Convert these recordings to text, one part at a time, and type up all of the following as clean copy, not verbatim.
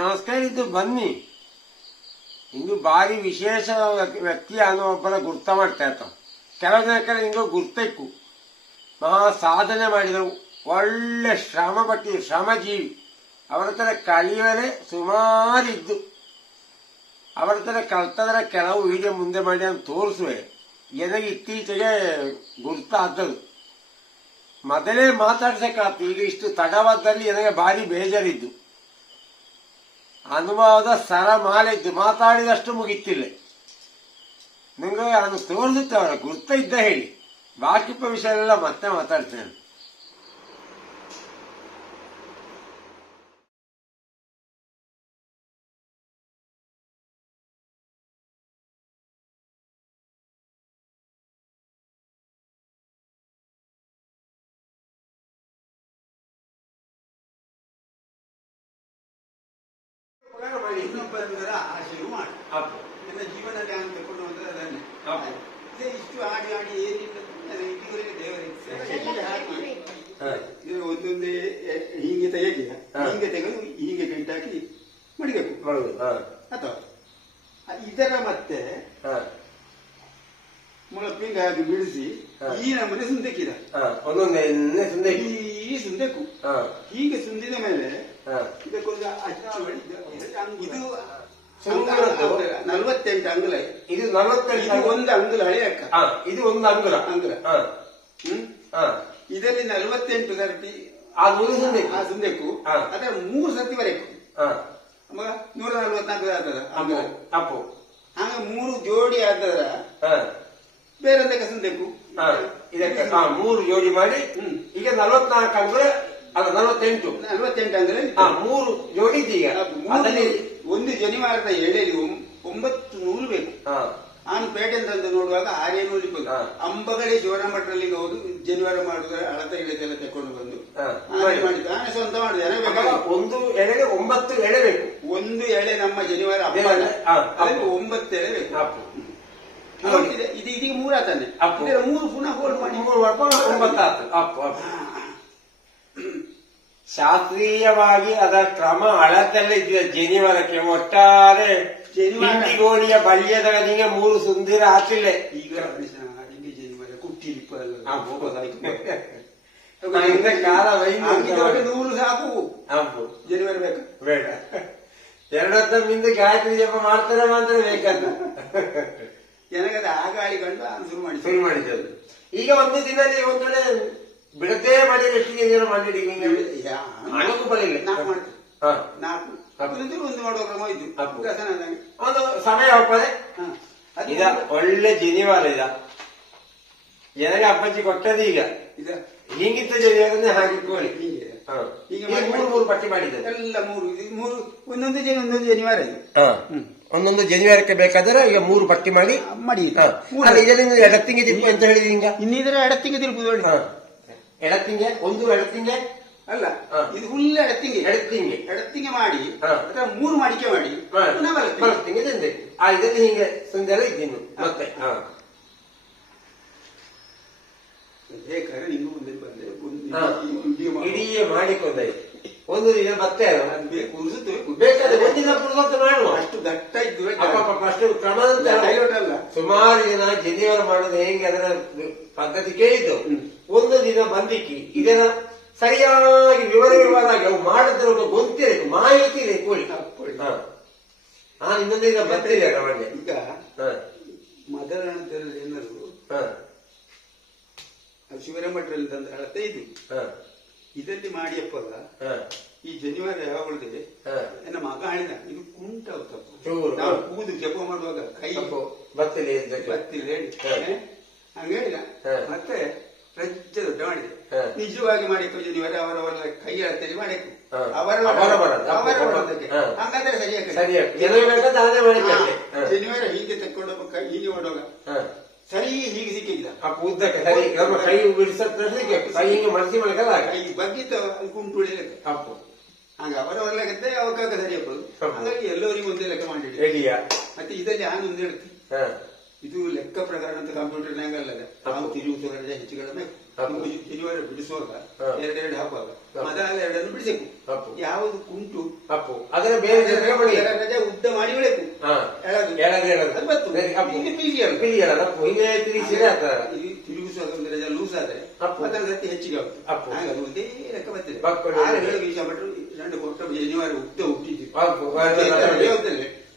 ನಮಸ್ಕಾರ. ಇದು ಬನ್ನಿ, ಇಂದು ಬಾರಿ ವಿಶೇಷ ವ್ಯಕ್ತಿ ಅನ್ನೋ ಒಬ್ಬರ ಗುರ್ತ ಮಾಡ್ತಾ ಇರ್ತಾವ. ಕೆಲವು ಜನಕ್ಕೆ ಹಿಂಗ ಗುರ್ತಕ್ಕು ಮಹಾ ಸಾಧನೆ ಮಾಡಿದರು, ಒಳ್ಳೆ ಶ್ರಮ ಪಟ್ಟಿದ್ರು, ಶ್ರಮಜೀವಿ. ಅವರ ತರ ಕಲಿಯಲೇ ಸುಮಾರಿದ್ದು. ಅವರ ತರ ಕಲ್ತದರ ಕೆಲವು ವಿಡಿಯೋ ಮುಂದೆ ಮಾಡಿ ಅಂತ ತೋರಿಸುವೆ. ನನಗೆ ಇತ್ತೀಚೆಗೆ ಗುರ್ತ ಆದದ್ದು. ಮೊದಲೇ ಮಾತಾಡ್ಸಕ್ಕಾಗ್ತು, ಈಗ ಇಷ್ಟು ತಡವಾದಲ್ಲಿ ನನಗೆ ಭಾರಿ ಬೇಜಾರಿದ್ದು. ಅನುಭವದ ಸರಮಾಲೆ ಇದ್ದು, ಮಾತಾಡಿದಷ್ಟು ಮುಗಿತಿಲ್ಲ. ನಿಮಗೆ ಅದು ತೋರಿಸುತ್ತೆ ಅವರ ಗುರ್ತ ಇದ್ದ ಹೇಳಿ. ಬಾಕಿ ವಿಷಯ ಎಲ್ಲ ಮತ್ತೆ ಮಾತಾಡ್ತೇನೆ. ಆಶೆಯು ಮಾಡಿ ನನ್ನ ಜೀವನದಲ್ಲಿ ನಾನು ತಗೊಂಡು ಬಂದ್ರೆ ಅದನ್ನೇ ಇಷ್ಟು ಆಡಿ ಆಡಿ ಏನಿಲ್ಲ ಇದುವರೆಗೆ ದೇವರಿಗೆ ಇದು ಒಂದೊಂದೇ ಹೀಗೆ ತೆಗೆಯ ಹೀಗೆ ತೆಗೆದು ಹೀಗೆ ಗಂಟಾಕಿ ಮಡಿಬೇಕು ಅಥವಾ ಇದರ ಮತ್ತೆ ಮೊಳಪಿಂಗ ಹಾಕಿ ಬಿಡಿಸಿ ಈ ನಮ್ಮನೆ ಸುಂದಕ್ಕಿದ ಈ ಸುಂದಕ್ಕು ಹೀಗೆ ಸುಂದಿದ ಮೇಲೆ ಇದಕ್ಕೊಂದು ಇದು 48 ಅಂಗುಲ. ಇದು 48 ಒಂದು ಅಂಗುಲ ಹಳೆ ಅಕ್ಕ. ಇದು ಒಂದು ಅಂಗುಲ ಇದರಲ್ಲಿ 48 ಸರ್ತಿ ಆ ಸುಂದೆಕ್ಕು ಅದರ 3 ಸರ್ತಿ ಬರೆಕು 144 ಆಗ್ತದ ಅಪ್ಪು. ಆಗ 3 ಜೋಡಿ ಆದರ ಬೇರೆ ಸುಂದೆಕ್ಕು ಇದಕ್ಕೆ 3 ಜೋಡಿ ಮಾಡಿ ಈಗ 44 ಅಂಗುಲ ಅಲ್ಲ 48 ಅಂಗುಲ 3 ಜೋಡಿ ಈಗ ಅದರಲ್ಲಿ ಒಂದು ಜನಿವಾರದ ಎಳೆಯಲ್ಲಿ 900 ಬೇಕು. ನಾನು ಪೇಟೆ ಅಂತ ನೋಡುವಾಗ 600 ಬೇಕು. ಅಂಬಗಡೆ ಶಿವರಾಮಠರಲ್ಲಿ ಹೋದು ಜನಿವಾರ ಮಾಡುವ ಅಳತೆ ಇಳೆದೆಲ್ಲ ತಕೊಂಡು ಬಂದು ಮಾಡಿದ್ದು ನಾನು ಸ್ವಂತ ಮಾಡಿದೆ. ಒಂದು ಎಳೆಗೆ 9 ಎಳೆ ಬೇಕು. ಒಂದು ಎಳೆ ನಮ್ಮ ಜನಿವಾರ 9 ಎಳೆ ಬೇಕು. ಇದು ಇದೀಗ 3 ಆತಾನೆ 3 ಪುನಃ ಹೋಲ್ಡ್ ಮಾಡಿ 9 ಆಯ್ತು. ಶಾಸ್ತ್ರೀಯವಾಗಿ ಅದರ ಕ್ರಮ ಅಳತೆಲ್ಲ ಇದ್ದಿದೆ. ಜನಿವಾರಕ್ಕೆ ಒಟ್ಟಾರೆ ಗೋಣಿಯ ಬಲ್ಯದ ನಿಂಗೆ 3 ಸುಂದಿರ ಹಾಕಿಲ್ಲ. ಈಗ ಜನಿವಾರ ಕುಟ್ಟಿ ಕಾಲ 100 ಸಾಕು. ಜನಿವಾರ ಬೇಕು ಬೇಡ. 2 ಹೊತ್ತ ಮಿಂದ ಗಾಯತ್ರಿ ಜಪ ಮಾಡ್ತಾರೆ ಮಾತ್ರ ಬೇಕಂತ ನನಗದ ಆ ಗಾಳಿ ಕಂಡು ಶುರು ಮಾಡಿದ್ದದು. ಈಗ ಒಂದು ದಿನದಲ್ಲಿ ಒಂದ್ ಕಡೆ ಬಿಡದೇ ಮಾಡಿ ಎಷ್ಟಿಗೆ ನೀರು ಮಾಡಿ ಅಣಕು ಬರಲಿಲ್ಲ. 4 ಒಂದು ಮಾಡುವ ಕ್ರಮ ಇದ್ದು ಒಂದು ಸಮಯ ಹೋಗ್ತದೆ. ಇದ ಒಳ್ಳೆ ಜನಿವಾರ ಇದ ನನಗೆ ಅಪ್ಪಚ್ಚಿ ಕೊಟ್ಟದ್ದು. ಈಗ ಹಿಂಗಿತ್ತ ಜನಿವಾರನ್ನೇ ಹಾಕಿಟ್ಕೊಳ್ಳಿ. ಈಗ 3 ಪಟ್ಟಿ ಮಾಡಿದ್ದಾರೆ ಎಲ್ಲ 3 ಒಂದೊಂದು ಜನಿವಾರ ಇದೆ. ಒಂದೊಂದು ಜನಿವಾರಕ್ಕೆ ಬೇಕಾದ್ರೆ ಈಗ 3 ಪಟ್ಟಿ ಮಾಡಿ ಇದರಿಂದ ಎಡತ್ತಿಂಗೆ ತಿರುಪು ಅಂತ ಹೇಳಿದ್ರಿ. ಈಗ ಇನ್ನಿದ್ರೆ ಎಡತ್ತಿಂಗೆ ತಿರುಪು ಎಡತ್ತಿಂಗೆ ಒಂದು ಎಡತ್ತಿಂಗೆ ಅಲ್ಲ, ಇದು ಫುಲ್ ಎಡತ್ತಿಂಗೆ ಮಾಡಿ 3 ಮಾಡಿಕೆ ಮಾಡಿ ಬಳಸ್ತಿಂಗೆ ತಿಂದೆ. ಇದನ್ನು ಹಿಂಗೆ ಸುಂದರ ಇದ್ದೀನಿ ಮತ್ತೆ ಬೇಕಾದ್ರೆ ನಿಂಗೂ ಮುಂದೆ ಬಂದೆ ಇಡೀ ಮಾಡಿಕೊಂಡೆ. ಒಂದು ದಿನ ಮತ್ತೆ ಬೇಕಾದ್ರೆ ಒಂದಿನ ಪುರುಸೊತ್ತು ಮಾಡುವ. ಅಷ್ಟು ದಟ್ಟ ಇದ್ದು ಅಷ್ಟು ಕ್ರಮದಂತ ಸುಮಾರು ದಿನ ಜನಿವಾರ ಮಾಡೋದು ಹೇಗೆ ಅದರ ಪದ್ಧತಿ ಕೇಳಿದ್ದು. ಒಂದು ದಿನ ಬಂದಿಕ್ಕಿ ಇದನ್ನ ಸರಿಯಾಗಿ ವಿವರವಾಗಿ ಅವು ಮಾಡಿದ್ರ ಗೊಂತಿರಬೇಕು, ಮಾಹಿತಿ ಇದೆ ಕೋಳಿ. ಇನ್ನೊಂದು ಈಗ ಬರ್ತಿದೆ ರವಣ್ಯ. ಈಗ ಮೊದಲನೇದಲ್ಲಿ ಏನಾದ್ರು ಶಿವರಾಮಠರಲ್ಲಿ ತಂದ ಅಳತೆ ಇದು ಇದರಲ್ಲಿ ಮಾಡಿಯಪ್ಪ ಈ ಜನಿವಾರ ಯಾವಾಗಲಿದೆ ನನ್ನ ಮಗ ಹೇಳಿದ ಇದು ಕುಂಟಾಗ್ತಪ್ಪ ನಾವು ಕೂದು ಜಪ ಮಾಡುವಾಗ ಕೈ ಬತ್ತಿಲ್ಲ ಹೇಳಿ ಹಂಗ ಹೇಳಿದ. ಮತ್ತೆ ಪ್ರಜ್ಜ ದೊಡ್ಡ ಮಾಡಿದೆ ನಿಜವಾಗಿ ಮಾಡಿಕೊ ಜನಿವಾರ ಅವರವರ ಕೈ ಅಳತೆಯಲ್ಲಿ ಮಾಡಿಕು ಹಂಗಾದ್ರೆ ಸರಿಯಾಗಿ ಜನಿವಾರ ಹೀಗೆ ತಕ್ಕೊಂಡೋಗ ಕೈ ಹೀಗೆ ಮಾಡುವಾಗ ಸರಿ ಹೀಗೆ ಸಿಕ್ಕಿಲ್ಲ ಉದ್ದಕ್ಕೆ ಸರಿ ಕೈ ಬಿಡಿಸಕ್ಕೆ ಕೈ ಹಿಂಗೆ ಮನಸ್ಸಿ ಮಳಕಲ್ಲ ಕೈ ಬಗ್ಗಿತ್ತು ಕುಂಟು ಉಳಿಲಿಕ್ಕೆ ತಪ್ಪು. ಹಾಗೆ ಅವರವರ ಲೆಕ್ಕ ಅವಕಾಶ ಸರಿಯಪ್ಪದು. ಹಾಗಾಗಿ ಎಲ್ಲರಿಗೂ ಒಂದೇ ಲೆಕ್ಕ ಮಾಡಿಡಿ. ಮತ್ತೆ ಇದರಲ್ಲಿ ನಾನು ಒಂದು ಹೇಳ್ತೀನಿ, ಇದು ಲೆಕ್ಕ ಪ್ರಕಾರ ಅಂತ ಕಂಪ್ಯೂಟರ್ನಾಗ ಅಲ್ಲದೆ ನಾವು ತಿರುಗಿಸುವ ಹೆಚ್ಚು ಕಡಿಮೆ ಜನಿವಾರ ಬಿಡಿಸುವಾಗ ಎರಡೆರಡು ಹಾಕುವಾಗ ಮೊದಲ ಎರಡನ್ನು ಬಿಡಿಸಬೇಕು. ಯಾವುದು ಕುಂಟು ಅದರ ಬೇರೆ ರಜೆ ಉದ್ದ ಮಾಡಿ ಬೆಳಕು ತಿರುಗಿಸುವಾಗ ಒಂದು ರಜೆ ಲೂಸ್ ಆದ್ರೆ ಅದರ ಗತಿ ಹೆಚ್ಚಿಗೆ ಆಗುತ್ತೆ. ಹಾಗೆ ಅದು ಒಂದೇ ಲೆಕ್ಕ ಬರ್ತದೆ. ಇಷ್ಟಪಟ್ಟರು ಎರಡು ಕೊಟ್ಟ ಜನಿವಾರ ಉದ್ದ ಹುಟ್ಟಿದ್ದು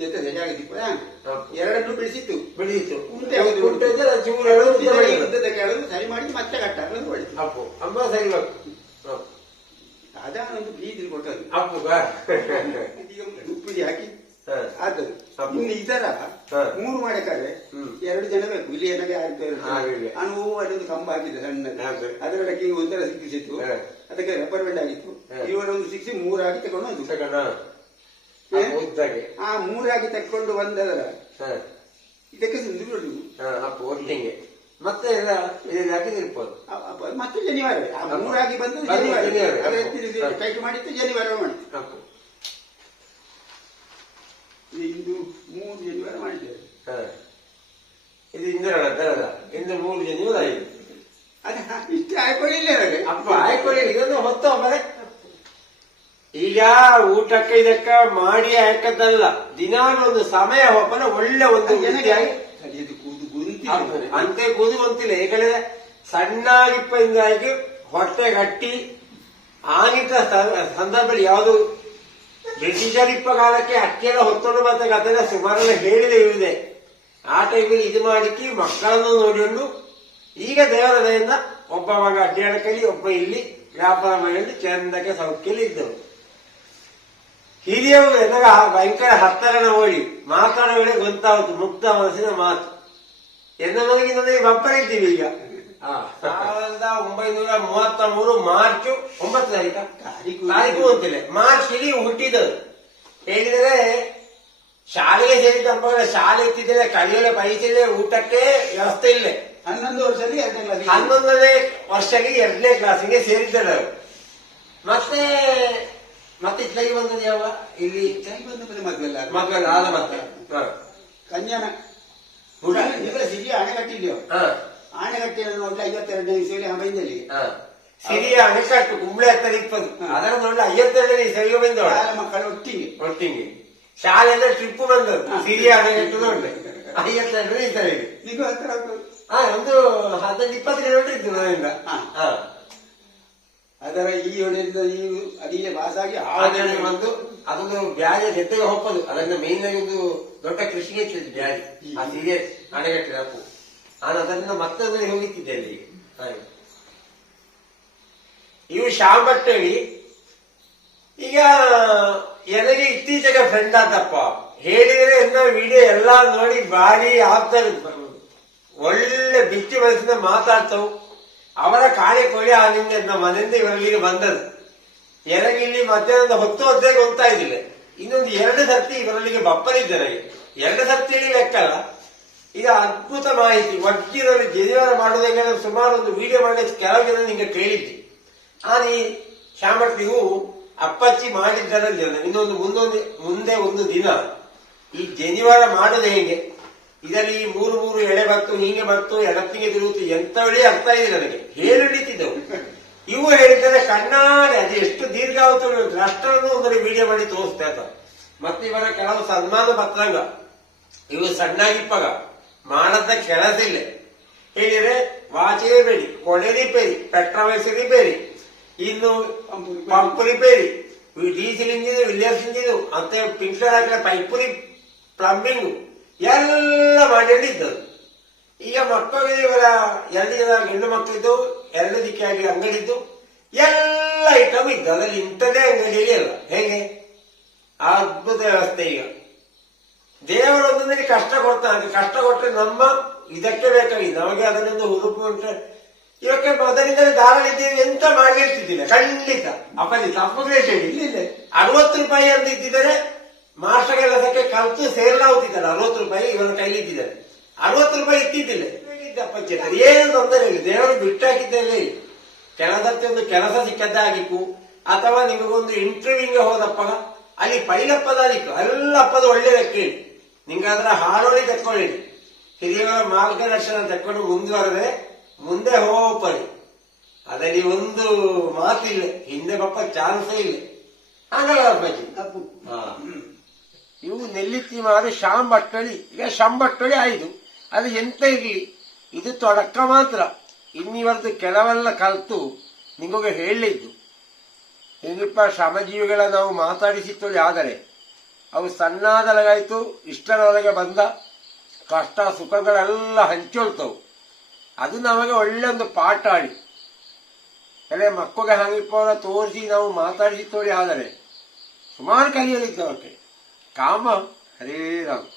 ಜೊತೆ ರಜೆ ಆಗಿತ್ತು ಎರಡನ್ನು ಬಿಡಿಸಿತ್ತು ಉದ್ದದ ಕೆಳಗೆ ಸರಿ ಮಾಡಿ ಮತ್ತೆ ಕಟ್ಟ ಅಮ್ಮ ಸರಿ ಅದನ್ನೊಂದು ಪ್ರೀತಿಲಿ ಕೊಟ್ಟದ್ದು ಈಗ ಉಪ್ಪಿಗೆ ಹಾಕಿ ಆದದ್ದು. ಇನ್ನು ಇದರ 3 ಮಾಡಬೇಕಾದ್ರೆ 2 ಜನ ಬೇಕು. ಇಲ್ಲಿ ಏನಾಗೆ ಆಗ್ತದೆ ನಾನು ಅದೊಂದು ಕಂಬ ಹಾಕಿದ್ದೆ ಸಣ್ಣದು, ಅದರೊಳಗೆ ಒಂಥರ ಸಿಕ್ಕಿಸಿತ್ತು, ಅದಕ್ಕೆ ರಬ್ಬರ್ ಬ್ಯಾಂಡ್ ಆಗಿತ್ತು. ಇವರು ಒಂದು 3 ಹಾಕಿ ತಗೊಂಡು ಆ 3 ಹಾಕಿ ತಕೊಂಡು ಬಂದದರ ಇದಕ್ಕೆ ಒಟ್ಟಿಗೆ ಮತ್ತೆ ಹಾಕಿದಿರ್ಬೋದು. ಮತ್ತೆ ಜನಿವಾರ 3 ಹಾಕಿ ಬಂದು ಟೈಟ್ ಮಾಡಿತ್ತು, ಜನಿವಾರ ಮಾಡಿತ್ತು. ಇಂದು 3 ಜನಿವಾರ ಮಾಡಿದ್ದೇವೆ. ಇದು ಇಂದಿರಲ್ಲ ಇಂದು 3 ಜನಿವಾರ ಆಯಿತು. ಇಷ್ಟು ಆಯ್ಕೊಳ್ಳಿಲ್ಲ ಆಯ್ಕೊಳ್ಳಿ ಇದನ್ನು ಹೊತ್ತ ಮನೆ. ಈಗ ಊಟಕ್ಕೆ ಇದಕ್ಕ ಮಾಡಿ ಹಾಕದಲ್ಲ, ದಿನಾಲು ಒಂದು ಸಮಯ ಹೋಪನ ಒಳ್ಳೆ ಒಂದು ಅಂತೆ ಕೂದು ಬಂತಿಲ್ಲ. ಏಕಂದ್ರೆ ಸಣ್ಣಾಗಿಪ್ಪಾಗಿ ಹೊಟ್ಟೆ ಗಟ್ಟಿ ಆಗಿದ್ದ ಸಂದರ್ಭದಲ್ಲಿ ಯಾವುದು ಬ್ರಿಟಿಷರಿಪ್ಪ ಕಾಲಕ್ಕೆ ಅಕ್ಕಿಯೆಲ್ಲ ಹೊತ್ತೊಂಡು ಬಂದ ಕಥೆಲ್ಲ ಸುಮಾರೆಲ್ಲ ಹೇಳಿದೆ ಇದೆ. ಆ ಟೈಮಲ್ಲಿ ಇದು ಮಾಡಿಕ್ಕಿ ಮಕ್ಕಳನ್ನು ನೋಡಿಕೊಂಡು ಈಗ ದೇವರ ದಯೆಯಿಂದ ಒಬ್ಬ ಮಗ ಅಡ್ಡಾಡಕಲ್ಲಿ ಒಬ್ಬ ಇಲ್ಲಿ ವ್ಯಾಪಾರ ಮಾಡಿ ಚಂದಕ್ಕೆ ಸೌಖ್ಯಲ್ಲಿ ಇದ್ದವು. ಹಿರಿಯವರು ಎನ್ನಾಗ ಭಯಂಕರ ಹತ್ತರನ ಓಡಿ ಮಾತಾಡೋ ವೇಳೆ ಗೊತ್ತಾಗುತ್ತೆ ಮುಕ್ತ ಮನಸ್ಸಿನ ಮಾತು. ಎನ್ನ ಮನೆಗಿಂತ ಬಪ್ಪರ ಇದ್ದೀವಿ ಈಗ. 1933 ಮಾರ್ಚ್ 9 ತಾರೀಕು ಅಂತಿಲ್ಲ, ಮಾರ್ಚ್ ಇಡೀ ಹುಟ್ಟಿದರು. ಹೇಳಿದರೆ ಶಾಲೆಗೆ ಸೇರಿದ ಹಬ್ಬಗಳ ಶಾಲೆ ಇತ್ತಿದ್ದರೆ ಕಲಿಯಲೆ ಪೈಸೆ ಊಟಕ್ಕೆ ವ್ಯವಸ್ಥೆ ಇಲ್ಲ. 11 ವರ್ಷದಲ್ಲಿ 11ನೇ ವರ್ಷಕ್ಕೆ 2ನೇ ಕ್ಲಾಸಿಗೆ ಸೇರಿದ್ದಾರೆ ಅವರು. ಮತ್ತೆ ಇತ್ಲಾಗಿ ಬಂದದ್ದು ಯಾವ ಇಲ್ಲಿ ಮದುವೆ ಆದ ಮತ್ತೆ ಕನ್ಯಾನ ಸಿರಿಯ ಅಣೆಕಟ್ಟಿದ್ಯೋ, ಆಣೆಕಟ್ಟಿನ ನೋಡ್ಲಿ 52ನೇ ಇಸವಿಯಲ್ಲಿ ಬೈದಲ್ಲಿ ಸಿರಿಯ ಅಣೆಕಟ್ಟು ಕುಂಬಳೆ 20 ಅದನ್ನು ನೋಡ್ಲಿ 52ನೇ ಇಸವಿಗೆ ಬಂದವ ಮಕ್ಕಳು ಒಟ್ಟಿಗೆ ಶಾಲೆ ಅಂದ್ರೆ ಟ್ರಿಪ್ ಬಂದದ್ದು. ಸಿರಿಯ ಅಣೆಕಟ್ಟು ನೋಡ್ಲಿ 52ನೇ ಇಸವಿಗೆ ಈಗ ಒಂದು 15-20 ಕಿಲೋಮೀಟರ್ ಇತ್ತು ಮನೆಯಿಂದ. ಅದರ ಈ ಹೊಡೆಯಿಂದ ನೀವು ಅಡಿಗೆ ಪಾಸಾಗಿ ಬಂದು ಅದೊಂದು ಬ್ಯಾಜೆ ಜೊತೆಗೆ ಹೋಗೋದು. ಅದರಿಂದ ಮೇನ್ ಆಗಿ ಒಂದು ದೊಡ್ಡ ಕೃಷಿಗೆ ಇಟ್ಟಿದ್ದು ಬ್ಯಾಜಿ ಆ ಸಿರಿಯ ಅಣೆಗಟ್ಟಿನ ಅಪ್ಪು. ನಾನು ಅದರಿಂದ ಮತ್ತೊಂದು ಹೋಗಿತ್ತಿದ್ದೆ ಅಲ್ಲಿಗೆ. ಇವು ಶಾಂಬಟ್ ಹೇಳಿ ಈಗ ನನಗೆ ಇತ್ತೀಚೆಗೆ ಫ್ರೆಂಡ್ ಆದಪ್ಪ. ಹೇಳಿದ್ರೆ ಎನ್ನ ವಿಡಿಯೋ ಎಲ್ಲಾ ನೋಡಿ ಬಾರಿ ಆಗ್ತಾರೆ, ಒಳ್ಳೆ ಬಿಚ್ಚಿ ಮನಸ್ಸಿಂದ ಮಾತಾಡ್ತಾವು. ಅವರ ಕಾಳಿ ಕೋಳಿ ಆ ನಿನ್ನೆ ಮನೆಯಿಂದ ಇವರಲ್ಲಿಗೆ ಬಂದದ್ದು. ಎರಗಿಲ್ಲಿ ಮಧ್ಯಾಹ್ನದ ಹೊತ್ತೇ ಗೊತ್ತಾ ಇದ್ದಿಲ್ಲ. ಇನ್ನೊಂದು 2 ಸರ್ತಿ ಇವರಲ್ಲಿಗೆ ಬಪ್ಪರಿದ್ದಾರೆ. 2 ಸರ್ತಿ ಲೆಕ್ಕಲ್ಲ. ಈಗ ಅದ್ಭುತ ಮಾಹಿತಿ ವಜ್ಜಿರಲ್ಲಿ ಜನಿವಾರ ಮಾಡುವುದಂಗೆ ಸುಮಾರು ಒಂದು ವಿಡಿಯೋ ಮಾಡಿ ಕೆಲವು ಜನ ನಿಂಗೆ ಕೇಳಿದ್ದೆ. ನಾನು ಈ ಶಾಮಟ್ ನೀವು ಅಪ್ಪಚ್ಚಿ ಮಾಡಿದ್ದರಲ್ಲಿ ಇನ್ನೊಂದು ಮುಂದೆ ಒಂದು ದಿನ ಈ ಜನಿವಾರ ಮಾಡೋದು ಹೇಗೆ, ಇದರಲ್ಲಿ 3 ಎಳೆ ಬತ್ತು ಹೀಗೆ ಬತ್ತು ಎಡತ್ತಿಗೆ ತಿರುಗುತ್ತು ಎಂತವಳಿ ಅರ್ಥ ಇದೆ ನನಗೆ ಹೇಳಿಟ್ಟಿದ್ದವು. ಇವು ಹೇಳಿದ್ದಾರೆ ಕಣ್ಣಾರೆ ಅದು ಎಷ್ಟು ದೀರ್ಘಾವತ್ತು ಅಷ್ಟನ್ನು ಒಂದರಲ್ಲಿ ವಿಡಿಯೋ ಮಾಡಿ ತೋರಿಸ್ತಾ ಇರ್ತಾರೆ. ಮತ್ತೆ ಇವರ ಕೆಲವು ಸನ್ಮಾನ ಪತ್ರಂಗ ಇವು ಸಣ್ಣಾಗಿಪ್ಪಗ ಮಾಡದ ಕೆಲಸ ಇಲ್ಲ. ಹೇಳಿದ್ರೆ ವಾಚ್ ರಿಪೇರಿ, ಕೊಡೆ ರಿಪೇರಿ, ಪೆಟ್ರೋಲ್ ರಿಪೇರಿ, ಇನ್ನು pump repair, diesel engine, Villiers engine, ಮತ್ತೆ ಪಿಂಕ್ಲರ್ ಹಾಕಿದ ಪೈಪ್ ಪ್ಲಂಬಿಂಗ್ ಎಲ್ಲ ಮಾಡಿದ್ದರು. ಈಗ ಮಕ್ಕಳಿಗೆ ಇವರ 2 ಜನ ಗಂಡು ಮಕ್ಕಳಿದ್ದು 2 ದಿಕ್ಕಾಗಿ ಅಂಗಡಿದ್ದು ಎಲ್ಲ ಐಟಮ್ ಇದ್ದು. ಅದರಲ್ಲಿ ಇಂಥದೇ ಅಂಗಡಿಯಲ್ಲಿ ಅಲ್ಲ. ಹೇಗೆ ಅದ್ಭುತ ವ್ಯವಸ್ಥೆ. ಈಗ ದೇವರೊಂದೊಂದಿಗೆ ಕಷ್ಟ ಕೊಡ್ತಾನೆ. ಕಷ್ಟ ಕೊಟ್ಟರೆ ನಮ್ಮ ಇದಕ್ಕೆ ಬೇಕಾಗಿ ನಮಗೆ ಅದನ್ನೊಂದು ಹುರುಪು ಉಂಟು. ಇವಕ್ಕೆ ಮೊದಲಿಂದಲೇ ದಾರಳಿದ್ದೀವಿ ಎಂತ ಮಾಡಿರ್ತಿದ್ದಿಲ್ಲ ಖಂಡಿತ. ಅಪೋಸಿಟ್ ಇಲ್ಲ 60 ರೂಪಾಯಿ ಅಂತ ಇದ್ದಿದ್ದಾರೆ. ಮಾಸ್ಟರ್ ಕೆಲಸಕ್ಕೆ ಕಲ್ತು ಸೇರ್ಲಾಗುತ್ತಿದ್ದಾರೆ 60 ರೂಪಾಯಿ ಇವರ ಕೈಲಿ ಇದ್ದಿದ್ದಾರೆ. 60 ರೂಪಾಯಿ ಇತ್ತಿದ್ದಿಲ್ಲ. ಏನು ತೊಂದರೆ ಇಲ್ಲ, ದೇವರು ಬಿಟ್ಟಾಕಿದ್ದೇವೆ. ಕೆಲಸಕ್ಕೆ ಒಂದು ಕೆಲಸ ಸಿಕ್ಕದ್ದಾಗಿತ್ತು, ಅಥವಾ ನಿಮಗೊಂದು ಇಂಟರ್ವ್ಯೂಗೆ ಹೋದಪ್ಪ ಅಲ್ಲಿ ಪೈಲಪ್ಪದಾಗಿತ್ತು, ಎಲ್ಲ ಅಪ್ಪದ ಒಳ್ಳೆಯ ಕೇಳಿ ನಿಂಗಾದ್ರ ಹಾಡೋಳಿ ತಕ್ಕೊಳ್ಳಿ. ಹಿರಿಯವರ ಮಾರ್ಗದರ್ಶನ ತಕ್ಕೊಂಡು ಮುಂದುವರೆದ್ರೆ ಮುಂದೆ ಹೋಗ್ಪರಿ ಅದರಲ್ಲಿ ಒಂದು ಮಾತಿಲ್ಲ, ಹಿಂದೆ ಪಪ್ಪ ಚಾನ್ಸೇ ಇಲ್ಲ. ಆಗಲ್ಲ ಅಪ್ಪಾಜಿ. ಇವು ನೆಲ್ಲಿತ್ತಿ ಮಾರು ಶಾಂಬಟ್ಟಳಿ, ಈಗ ಶಾಂಬಟ್ಟಳಿ ಆಯ್ತು. ಅದು ಎಂತ ಇರ್ಲಿ, ಇದು ತೊಡಕ ಮಾತ್ರ. ಇನ್ನಿವರದ್ದು ಕೆಲವೆಲ್ಲ ಕಲ್ತು ನಿಮಗೆ ಹೇಳಲಿದ್ದು. ಹಿಂಗಿಪ್ಪ ಶ್ರಮಜೀವಿಗಳ ನಾವು ಮಾತಾಡಿಸಿತ್ತೊಳಿ, ಆದರೆ ಅವು ಸಣ್ಣದಲಾಗಾಯ್ತು, ಇಷ್ಟರೊಳಗೆ ಬಂದ ಕಷ್ಟ ಸುಖಗಳೆಲ್ಲ ಹಂಚೊಳ್ತವು. ಅದು ನಮಗೆ ಒಳ್ಳೆ ಒಂದು ಪಾಠ ಆಡಿ ಕೆಲವು ಮಕ್ಕಳಿಗೆ ಹಂಗಿಪ್ಪವರ ತೋರಿಸಿ ನಾವು ಮಾತಾಡಿಸಿತ್ತೋಳಿ, ಆದರೆ ಸುಮಾರು ಕಲಿಯಲಿದ್ದವಕ್ಕೆ ಕಾಮ ಹರೇ ರಾಮ್.